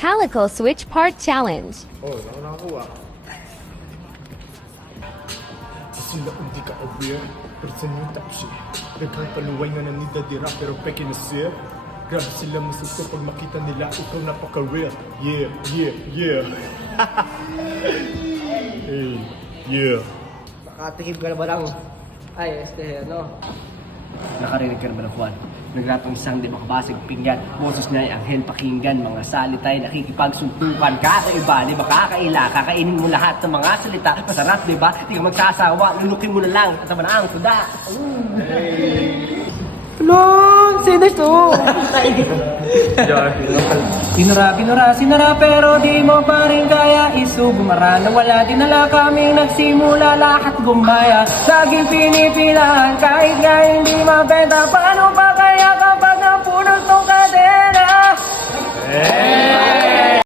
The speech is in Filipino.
Calico Switch Part Challenge. Oh, nakakuha. Sila hindi ka aware, pero sa new top shit. Daghang paluway nga nanidadira pero peke na sir. Grabe sila masusto pag makita nila ikaw napaka-real. Yeah, yeah, yeah. Hey, yeah. Nakatikip ka na ba lang? Ay, ano? Nakarinig ka na ba ng Juan? Nagratong isang di makabasig pinggan. Boses niya ay anghel pakinggan. Mga salita'y nakikipagsuntukan. Kakaiba, di ba? Kakaila. Kakainin mo lahat ng mga salita. Masarap, di ba? Di ka magsasawa. Lulukin mo na lang. Kasama na ang suda. Hello! Sino ito? Sinara pero di mo pa rin kaya isugumara na wala dinala kaming nagsimula lahat gumaya laging pinipilahan kahit nga hindi mabenta paano pa kaya kapag napunod tong kadena